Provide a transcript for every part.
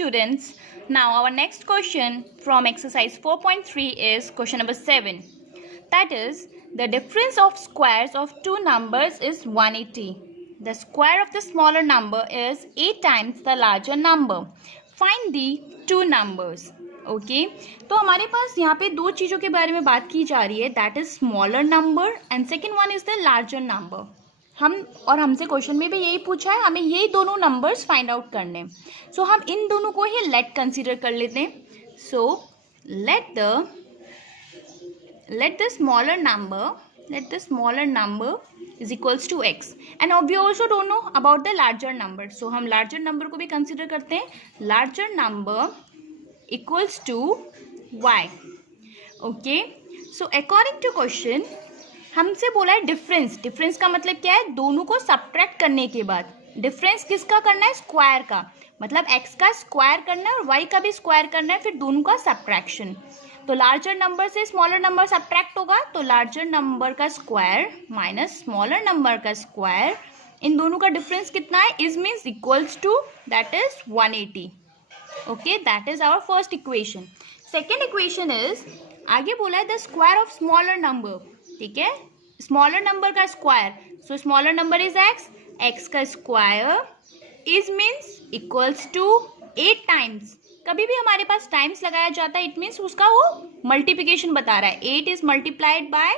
students, now our next question from exercise 4.3 is question number 7. That is, the difference of squares of two numbers is 180. The square of the smaller number is 8 times the larger number. Find the two numbers. Okay तो हमारे पास यहाँ पे दो चीज़ों के बारे में बात की जा रही है, that is smaller number and second one is the larger number. हमसे क्वेश्चन में भी यही पूछा है, हमें यही दोनों नंबर्स फाइंड आउट करने. सो हम इन दोनों को ही लेट कंसीडर कर लेते हैं. So let the smaller number is equals to x and we also don't know about the larger number. So हम larger number को भी consider करते हैं. Larger number equals to y. Okay. So according to question हमसे बोला है difference का मतलब क्या है, दोनों को सब्ट्रैक्ट करने के बाद. डिफरेंस किसका करना है, स्क्वायर का, मतलब x का स्क्वायर करना है और y का भी स्क्वायर करना है, फिर दोनों का सब्ट्रैक्शन. तो लार्जर नंबर से स्मॉलर नंबर सब्ट्रैक्ट होगा, तो लार्जर नंबर का स्क्वायर माइनस स्मॉलर नंबर का स्क्वायर, इन दोनों का डिफरेंस कितना है, is means equals to that is 180. Okay, that is our first equation. Second equation is, आगे बोला है the square of smaller number. ठीक है, स्मॉलर नंबर का square, so smaller number is x का square is means equals to 8 times. कभी भी हमारे पास टाइम्स लगाया जाता है, इट मीन्स उसका वो मल्टीप्लिकेशन बता रहा है. 8 इज मल्टीप्लाइड बाय,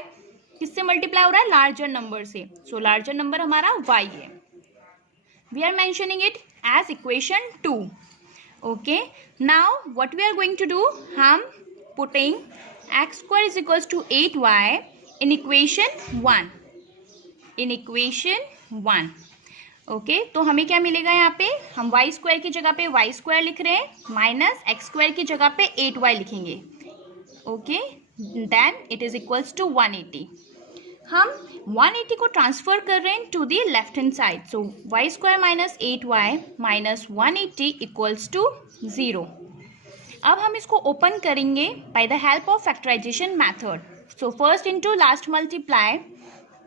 किससे मल्टीप्लाई हो रहा है, लार्जर नंबर से. सो लार्जर नंबर हमारा y है. We are mentioning it as equation 2. Okay, now what we are going to do, हम putting x square is equals to 8y in equation 1. Okay, तो हमें क्या मिलेगा यहाँ पे, हम वाई स्क्वायर की जगह पे वाई स्क्वायर लिख रहे हैं, माइनस एक्स स्क्वायर की जगह पे 8y लिखेंगे. Okay, then it is equals to 180. हम 180 को ट्रांसफर कर रहे हैं to the left hand side. So y square minus 8y minus 180 equals to 0. अब हम इसको ओपन करेंगे by the help of factorisation method. So first into last multiply,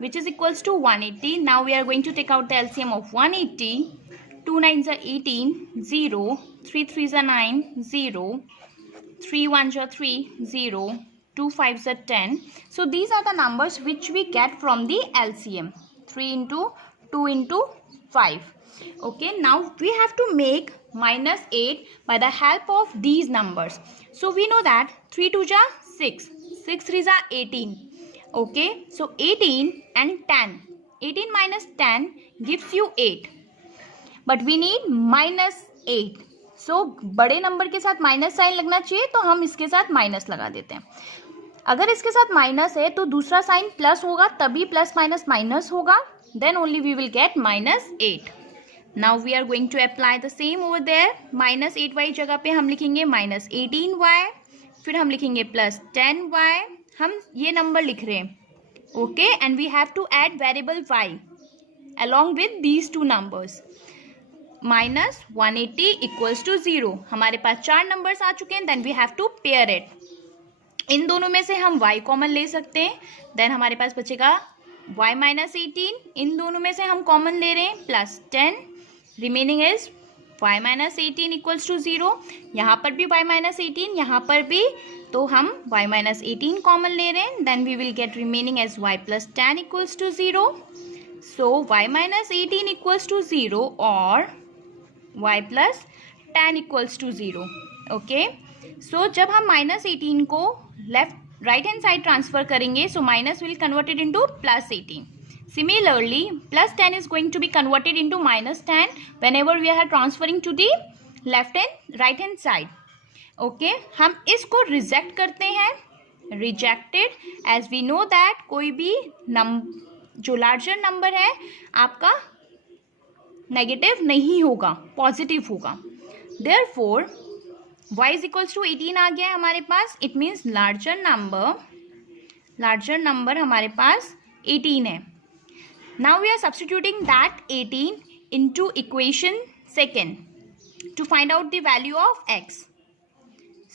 which is equals to 180. Now we are going to take out the LCM of 180. 2 9s are 18, 0. 3 3s are 9, 0. 3 1s are 3, 0. 2 5s are 10. So these are the numbers which we get from the LCM. 3 into 2 into 5. Okay, now we have to make minus 8 by the help of these numbers. So we know that 3 2s are 6, 6 3s are 18. Okay, so 18 and 10. 18 minus 10 gives you 8. But we need minus 8. So बड़े number के साथ minus sign लगना चाहिए, तो हम इसके साथ minus लगा देते हैं. अगर इसके साथ माइनस है तो दूसरा साइन प्लस होगा, तभी प्लस माइनस माइनस होगा, then only we will get minus 8. Now we are going to apply the same over there. Minus 8y जगह पे हम लिखेंगे माइनस 18y, फिर हम लिखेंगे प्लस 10y. हम ये नंबर लिख रहे हैं. Okay, and we have to add variable y along with these two numbers. Minus 180 equals to 0. हमारे पास 4 नंबर्स आ चुके हैं, then we have to pair it. इन दोनों में से हम y कॉमन ले सकते हैं, देन हमारे पास बचेगा y माइनस 18. इन दोनों में से हम कॉमन ले रहे हैं plus 10, remaining is y minus 18 equals to 0. यहाँ पर भी y माइनस 18, यहाँ पर भी, तो हम y माइनस 18 कॉमन ले रहे हैं, then we will get remaining as y plus 10 equals to 0. So y minus 18 equals to 0 और y plus 10 equals to 0. Okay, so जब हम माइनस 18 को left right hand side transfer करेंगे, so minus will converted into plus 18. Similarly, plus 10 is going to be converted into minus 10 whenever we are transferring to the left and right hand side. Okay, हम इसको reject करते हैं, rejected, as we know that कोई भी जो larger number है आपका negative नहीं होगा, पॉजिटिव होगा. Therefore y is equals to 18 आ गया है हमारे पास. इट मीन्स लार्जर नंबर हमारे पास 18 है. Now we are substituting that 18 into equation 2 to find out the value of x.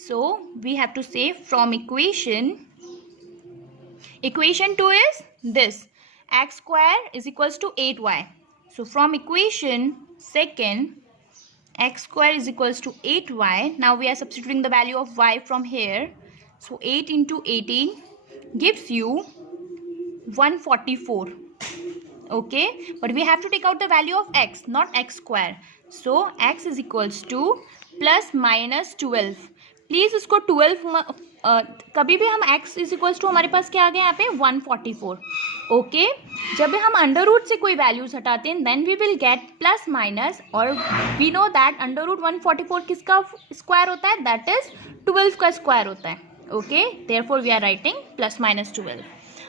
So we have to say from equation 2 is this, x square is equals to 8y. So from equation 2 x square is equals to 8y. Now we are substituting the value of y from here. So 8 into 18 gives you 144. Okay, but we have to take out the value of x, not x square. So x is equals to plus minus 12. Please इसको 12 कभी भी हम x is equals to हमारे पास क्या आ गया यहाँ पे 144. Okay, जब हम अंडर रूट से कोई वैल्यूज हटाते हैं then we will get plus minus, और we know that under root 144 किसका स्क्वायर होता है, दैट इज 12 का स्क्वायर होता है. Okay, therefore we are writing plus minus 12.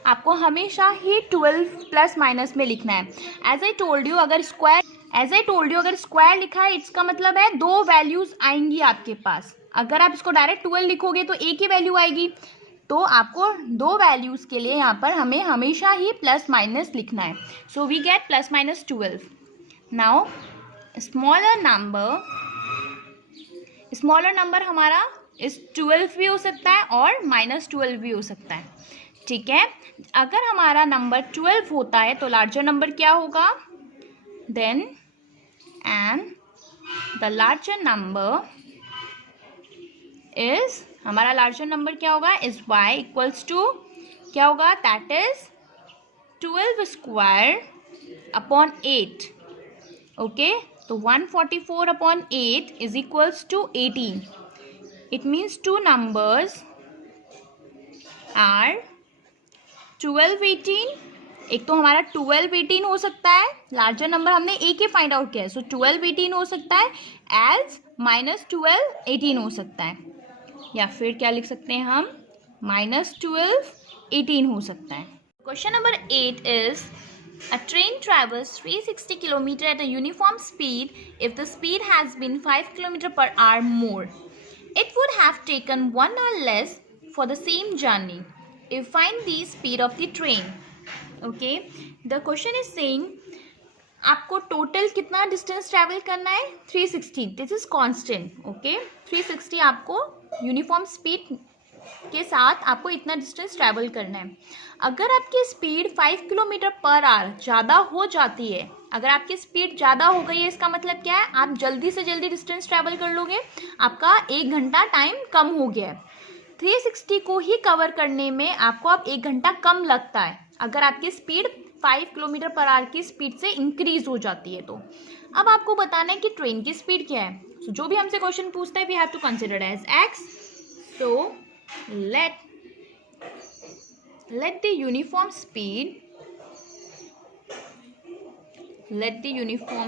आपको हमेशा ही 12 प्लस माइनस में लिखना है. एज आई टोल्ड यू अगर स्क्वायर लिखा है इसका मतलब है दो वैल्यूज आएंगी आपके पास. अगर आप इसको डायरेक्ट 12 लिखोगे तो एक ही वैल्यू आएगी. तो आपको दो वैल्यूज के लिए यहाँ पर हमें हमेशा ही प्लस माइनस लिखना है. So we get plus minus 12. Now smaller number हमारा इस 12 भी हो सकता है और माइनस 12 भी हो सकता है. ठीक है, अगर हमारा नंबर 12 होता है तो लार्जर नंबर क्या होगा, then and the larger number is, हमारा लार्जर नंबर क्या होगा, इज y इक्वल्स टू क्या होगा, that is 12 square upon 8. Okay, तो 144 upon 8 is equals to 18. It means two numbers are 12 18. एक तो हमारा 12 18 हो सकता है, लार्जर नंबर हमने एक ही फाइंड आउट किया है, सो 12 18 हो सकता है एज माइनस 12 18 हो सकता है, या फिर क्या लिख सकते हैं हम, माइनस 12 18 हो सकता है. Question number 8 is a train travels 360 km at a uniform speed if the speed has been 5 km per hour more. It would have taken 1 hour less for the same journey. If find the speed of the train. Okay, the question is saying आपको total कितना distance travel करना है, 360. This is constant. Okay, 360 आपको uniform speed के साथ आपको इतना distance travel करना है. अगर आपकी स्पीड 5 किलोमीटर पर आवर ज़्यादा हो जाती है, अगर आपकी स्पीड ज़्यादा हो गई है इसका मतलब क्या है, आप जल्दी से जल्दी डिस्टेंस ट्रैवल कर लोगे, आपका 1 घंटा टाइम कम हो गया है. 360 को ही कवर करने में आपको अब 1 घंटा कम लगता है अगर आपकी स्पीड 5 किलोमीटर पर आवर की स्पीड से इंक्रीज हो जाती है. तो अब आपको बताना है कि ट्रेन की स्पीड क्या है. so, जो भी हमसे क्वेश्चन पूछता है we have to consider as x. So let the uniform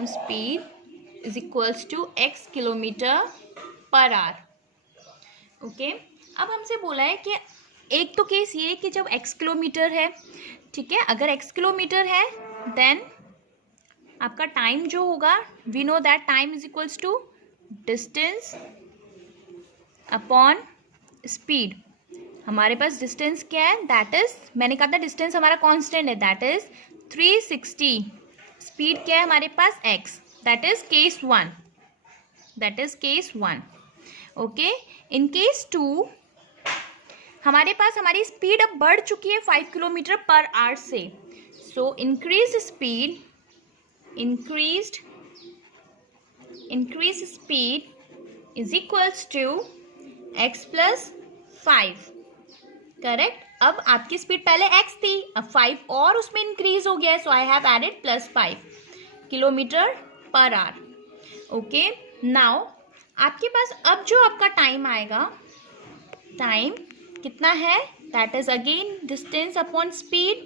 speed is equals to x kilometre per hour. Okay, अब हमसे बोला है कि एक तो केस ये है कि जब x किलोमीटर है, ठीक है, अगर x किलोमीटर है देन आपका टाइम जो होगा, we know that time is equals to distance upon speed. हमारे पास डिस्टेंस क्या है, दैट इज, मैंने कहा था डिस्टेंस हमारा कांस्टेंट है, दैट इज 360. स्पीड क्या है हमारे पास, x, that is case 1. Okay, in case 2 हमारे पास हमारी स्पीड अब बढ़ चुकी है 5 किलोमीटर पर आवर से. So increase speed is equals to x plus 5. Correct. अब आपकी स्पीड पहले x थी, अब 5 और उसमें इंक्रीज हो गया है, so I have added plus 5 kilometre per hour. Okay, now आपके पास अब जो आपका टाइम आएगा, टाइम कितना है, that is again distance upon speed.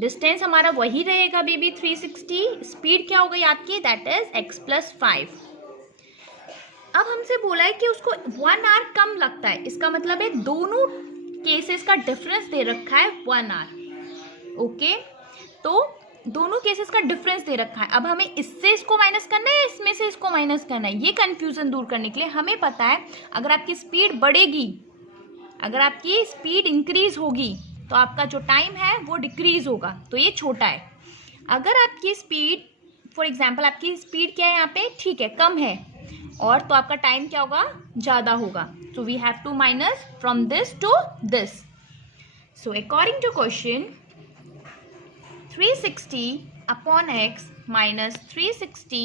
Distance हमारा वही रहेगा बेबी 360. स्पीड क्या हो गई आपकी, दैट इज x प्लस 5. अब हमसे बोला है कि उसको 1 आवर कम लगता है, इसका मतलब है दोनों केसेस का डिफरेंस दे रखा है 1 आवर. ओके, तो दोनों केसेस का डिफरेंस दे रखा है. अब हमें इससे इसको माइनस करना है, इसमें से इसको माइनस करना है. ये कंफ्यूजन दूर करने के लिए हमें पता है अगर आपकी स्पीड बढ़ेगी, अगर आपकी स्पीड इंक्रीज होगी तो आपका जो टाइम है वो डिक्रीज होगा, तो ये छोटा है. अगर आपकी स्पीड, फॉर एग्जांपल आपकी स्पीड क्या है यहाँ पे, ठीक है, कम है, और तो आपका टाइम क्या होगा, ज़्यादा होगा. So we have to minus from this to this. So according to question 360 upon x minus 360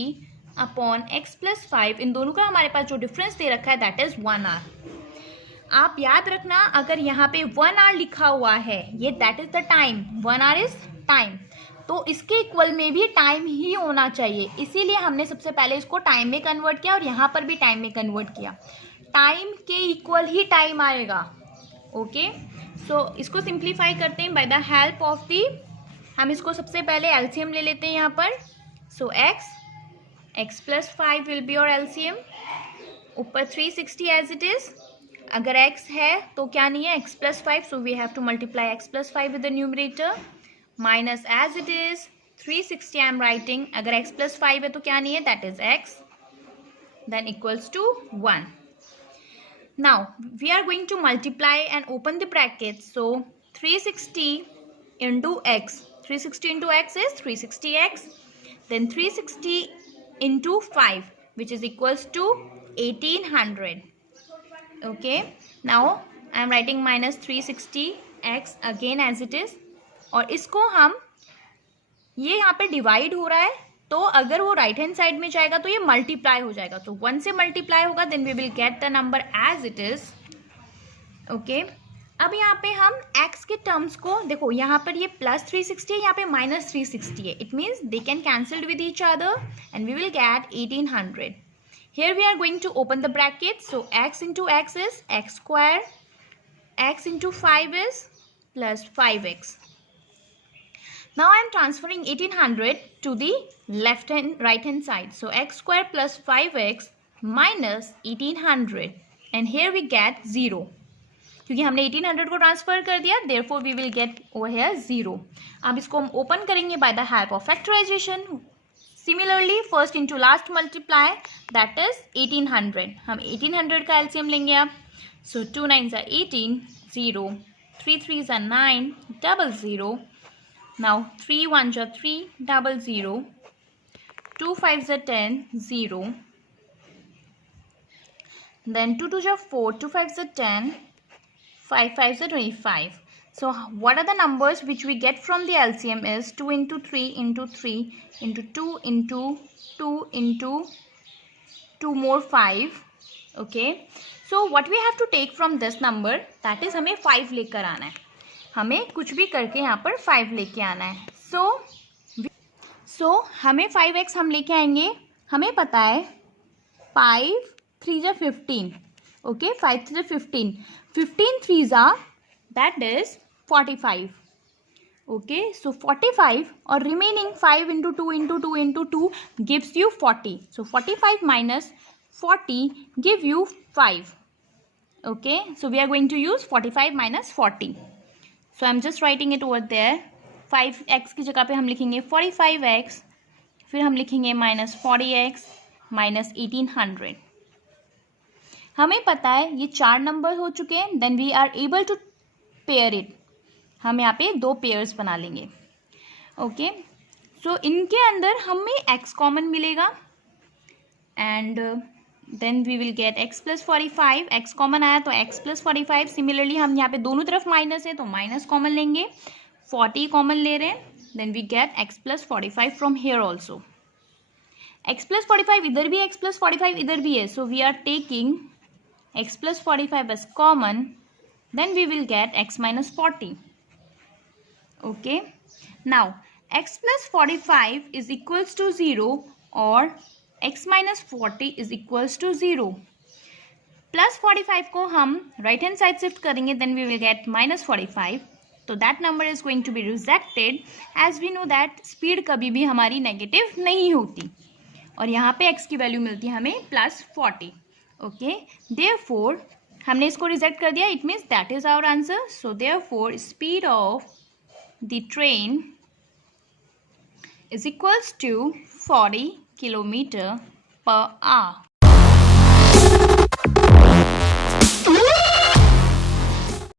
upon x plus 5, इन दोनों का हमारे पास जो डिफरेंस दे रखा है दैट इज 1 आवर। आप याद रखना, अगर यहाँ पे 1 आवर लिखा हुआ है, ये that is the time, 1 our is time, तो इसके इक्वल में भी टाइम ही होना चाहिए, इसीलिए हमने सबसे पहले इसको टाइम में कन्वर्ट किया और यहाँ पर भी टाइम में कन्वर्ट किया। टाइम के इक्वल ही टाइम आएगा। ओके, सो इसको सिंप्लीफाई करते हैं bye the help of the, हम इसको सबसे पहले एलसीएम ले लेते हैं यहाँ पर। So x plus 5 will be your LCM, ऊपर 360 एज इट इज, अगर x है तो क्या नहीं है x plus 5, so we have to multiply x plus 5 with the numerator, minus as it is 360 I am writing, अगर x प्लस 5 है तो क्या नहीं है that is x, then equals to 1. Now we are going to multiply and open the brackets. So 360 into x. 360 into x is 360x. Then 360 into 5, which is equals to 1800. Okay. Now I am writing minus 360x again as it is. और इसको हम, ये यहाँ पे divide हो रहा है, तो अगर वो राइट हैंड साइड में जाएगा तो ये मल्टीप्लाई हो जाएगा, तो 1 से मल्टीप्लाई होगा, then we will get the number as it is. Okay, अब यहाँ पे हम x के टर्म्स को देखो, यहाँ पर ये प्लस 360 है, यहाँ पे माइनस 360 है, it means they can cancelled with each other and we will get 1800. Here we are going to open the bracket. So x into x is x square, x into 5 इज plus 5x. Now I am transferring 1800 to the right hand side. So x square plus 5x minus 1800 and here we get 0. क्योंकि हमने 1800 को transfer कर दिया, therefore we will get over here 0. अब इसको हम open करेंगे by the help of factorization. Similarly first into last multiply, that is 1800. हम 1800 का LCM लेंगे अब. So 2 9s are 18, 0, 3 3s are 9, 00. Now 3 1s are 3, 00, 2 5s are 10, 0. Then 2 2s are 4, 2 5s are 10, 5 5s are 25. So what are the numbers which we get from the LCM is 2 into 3 into 3 into 2 into 2 into 2 more 5. Okay. So what we have to take from this number, that is हमें 5 लेकर आना है, हमें कुछ भी करके यहाँ पर 5 लेके आना है. सो हमें 5x हम लेके आएंगे, हमें पता है 5 3 जा 15. ओके, 5 3 जा 15, 15 3 जा दैट इज 45. ओके, सो 45 और remaining 5 into 2 into 2 into 2 gives you 40. So 45 minus 40 give you 5. Okay, so we are going to use 45 minus 40. So I'm just writing it over there. 5x की जगह पे हम लिखेंगे 45x, फिर हम लिखेंगे minus 40x minus 1800. हमें पता है ये 4 नंबर हो चुके हैं, then we are able to pair it. हम यहाँ पे 2 पेयर्स बना लेंगे. ओके, सो इनके अंदर हमें x कॉमन मिलेगा and then we will get x plus 45. x common आया तो x प्लस 45. सिमिलरली हम यहाँ पे दोनों तरफ माइनस है तो माइनस कॉमन लेंगे, 40 कॉमन ले रहे हैं, then we get x plus 45 from here also. x plus 45 इधर भी, x प्लस 45 इधर भी है, so we are taking x plus 45 as common, then we will get x minus 40. Okay, now x plus 45 is equals to 0 और x minus 40 is equals to 0. Plus 45 को हम right hand side shift करेंगे, then we will get minus 45. तो that number is going to be rejected as we know that speed कभी भी हमारी negative नहीं होती और यहाँ पे x की वैल्यू मिलती है हमें प्लस 40. ओके, देयरफॉर हमने इसको रिजेक्ट कर दिया, it means that is our answer. So therefore speed of the train is equals to 40 kilometer per hour.